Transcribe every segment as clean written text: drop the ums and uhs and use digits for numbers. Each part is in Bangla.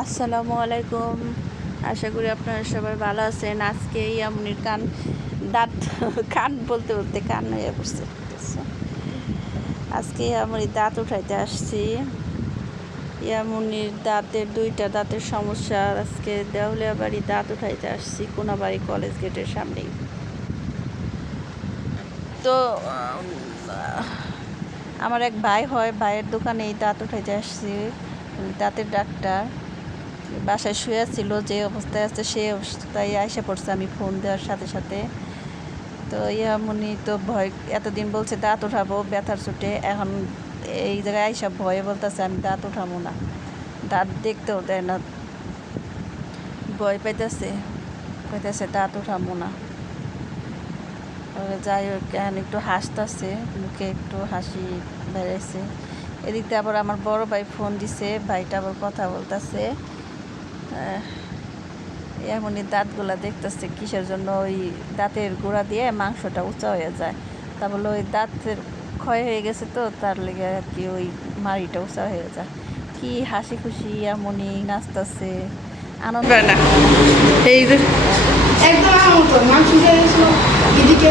আসসালামু আলাইকুম। আশা করি আপনারা সবাই ভালো আছেন। আজকে ইয়ামুনির দাঁত কান বলতে বলতে কান হয়ে পড়ছে। আজকে ইয়ামুনির দাঁত উঠাইতে আসছি। ইয়ামুনির দাঁতের দুইটা দাঁতের সমস্যা। আজকে দেউলিয়া বাড়ি দাঁত উঠাইতে আসছি, কোনাবাড়ি কলেজ গেটের সামনেই। তো আমার এক ভাই হয়, ভাইয়ের দোকানে এই দাঁত উঠাইতে আসছি। দাঁতের ডাক্তার বাসায় শুয়ে ছিল, যে অবস্থায় আছে সেই অবস্থায় আইসা পড়ছে আমি ফোন দেওয়ার সাথে সাথে। তো ইয়ামুনি তো ভয়, এতদিন বলছে দাঁত উঠাবো ব্যথার চোটে, এখন এই জায়গায় আইসা ভয়ে বলতেছে আমি দাঁত উঠাবো না, দাঁত দেখতেও দেয় না, ভয় কইতেছে দাঁত উঠাবো না। যাই হোক, এখন একটু হাসতেছে, মুখে একটু হাসি বেড়েছে। এদিক দিয়ে আবার আমার বড় ভাই ফোন দিছে, ভাইটা আবার কথা বলতেছে। এমনই দাঁতগুলা দেখতেছে কিসের জন্য, ওই দাঁতের গোড়া দিয়ে মাংসটা উঁচা হয়ে যায়। তা বলে ওই দাঁতের ক্ষয় হয়ে গেছে, তো তার লেগে আর কি ওই মাড়িটা উঁচা হয়ে যায়। কি হাসি খুশি এমনই নাচতেছে, আনন্দ না এই একদম আমার মতো মাংস খেয়েছিল এদিকে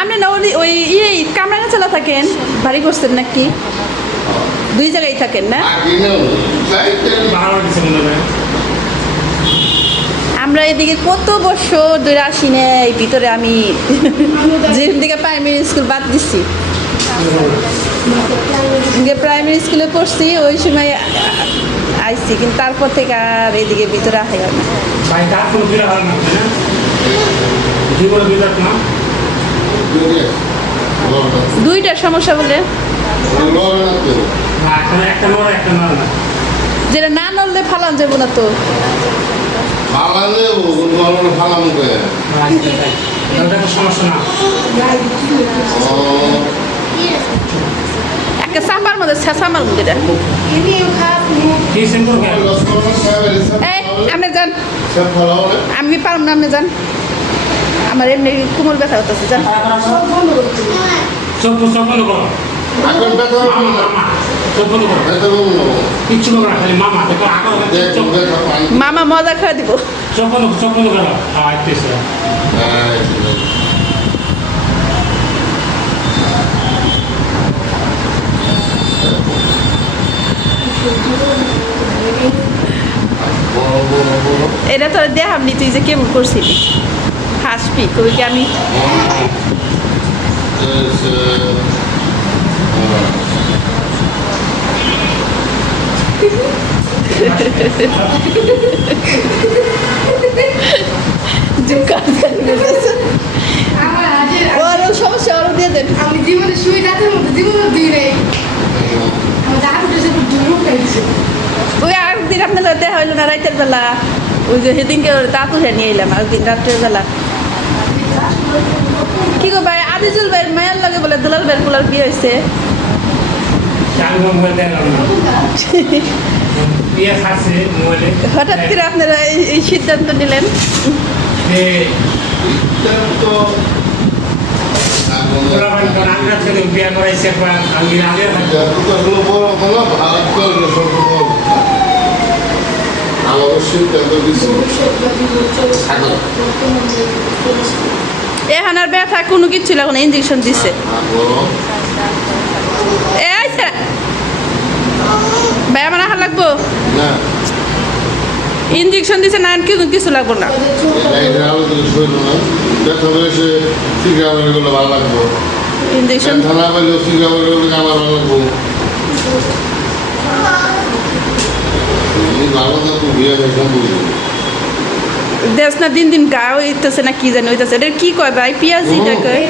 আপনি না ওই কামরাঙ্গা চালা থাকেন, বাড়ি করছেন নাকি? দুই জায়গায় থাকেন না? আমরা এদিকে কত বছর ধরে আসি না, এই ভিতরে আমি যেখান থেকে প্রাইমারি স্কুল বাদ দিচ্ছি, প্রাইমারি স্কুলে পড়ছি, ওই সময় আইসি, কিন্তু তারপর থেকে আর এদিকে ভিতরে আসা হয় না। দুইটার সমস্যা বলে যেটা না নড়লে ফালান যাবো না, তো একটা সাম্বার মধ্যে সাম্বার মধ্যে আপনি যান, আমি পারব না, আপনি যান, আমার এমনি কোমর ব্যথা হতেছে, যান। মামা মজা খাওয়া দিব। এটা তো দেখাবনি তুই যে কেমন করছিলি, হাসবি কবি কি আমি সমস্যা আরো দিয়ে দেন। আমি জীবনে শুয়ে রাতের মধ্যে জীবনে দিই নেই, আমার দাঁত উঠেছে ধুলো খাইছে। ওই একদিন আপনার দেখা হইলো না রাতের বেলা, ওই যে সেদিনকে দাঁত উঠে নিয়ে এলাম একদিন রাত্রের বেলা। কি গো ভাই, আদিজুল ভাই মায়ের লাগে বলে দুলাল ভাইয়ের কুলার কি হয়েছে? হঠাৎ করে আপনারা এই সিদ্ধান্ত নিলেন? এখন আর ব্যথা কোনো কিছু লাগো না, ইঞ্জেকশন দিছে। ভাই আমার আহার লাগবো, ইঞ্জেকশন দিছে না, কিছু লাগবো না। ইঞ্জেকশন দেশ না, দিন দিন গা হইতেছে না, কি জানি হইতেছে। এটা কি কয় ভাই, পিয়াজিটা কয়?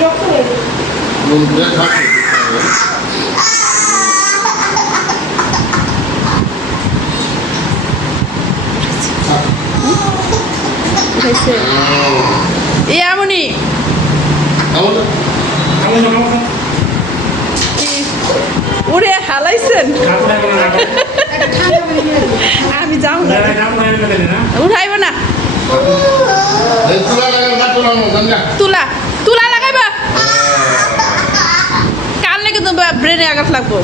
এমনই ওরে হালাইছেন, আমি যাও না, উঠাইব না, তুলা তুলা লাগাইবা কাল নাকি তো ব্রেনে আঘাত লাগবো।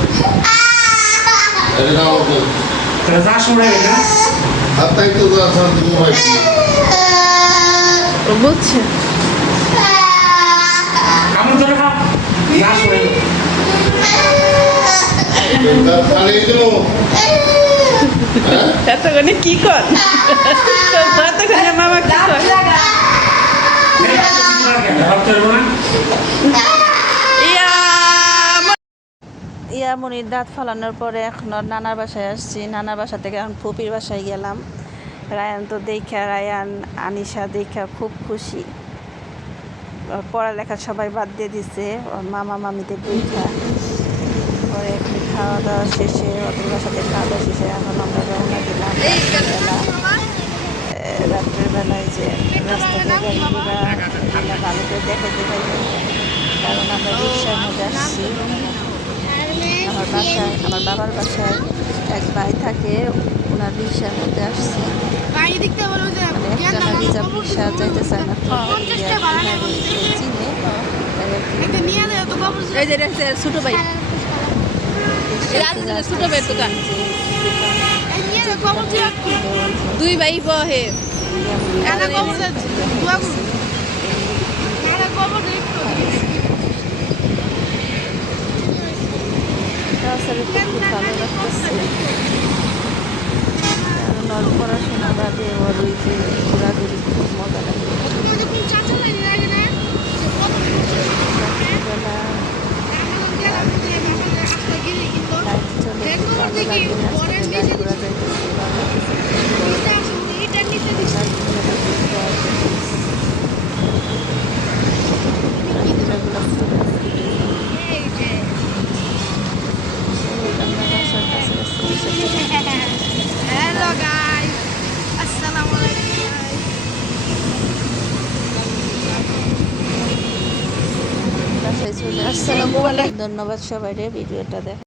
ও বুঝছে। এতক্ষণে কি কর এতক্ষণে মামা কি কর ইয়ামনির দাঁত ফালানোর পরে এখন ওর নানার বাসায় আসছি। নানার বাসা থেকে এখন ফুপির বাসায় গেলাম। রায়ান তো দেখা, রায়ান আনিশা দেখা খুব খুশি। ওর পড়ালেখা সবাই বাদ দিয়ে দিছে ওর মামা মামিদের দেখা। পরে একটু খাওয়া দাওয়া শেষে, ওদের বাসাতে খাওয়া দাওয়া শেষে এখন আমরা রওনা দিলাম রাত্রের বেলায়। যে রাস্তা গাড়িগুলা ভালো করে দেখাইতে পারি, কারণ আমরা রিক্সার মধ্যে আসছি। আমার বাবার বাসায় এক ভাই থাকে, ওনার রিক্সার মধ্যে আসছি। একটা রিজার্ভ রিক্সা যাইতে চায় না, চিনে ছোট ভাই, ছোট ভাইয়ের দোকান। দুই ভাই বহে ভালো লাগতেছে। কারণ ওর পড়াশোনা বাদে ওর ওই যে ঘোরাঘুরি খুব মজা লাগে। Hello guys, Assalamualaikum. বাসায় চলে আসসালামু আলাইকুম। ধন্যবাদ সবাই ভিডিওটা দেখা।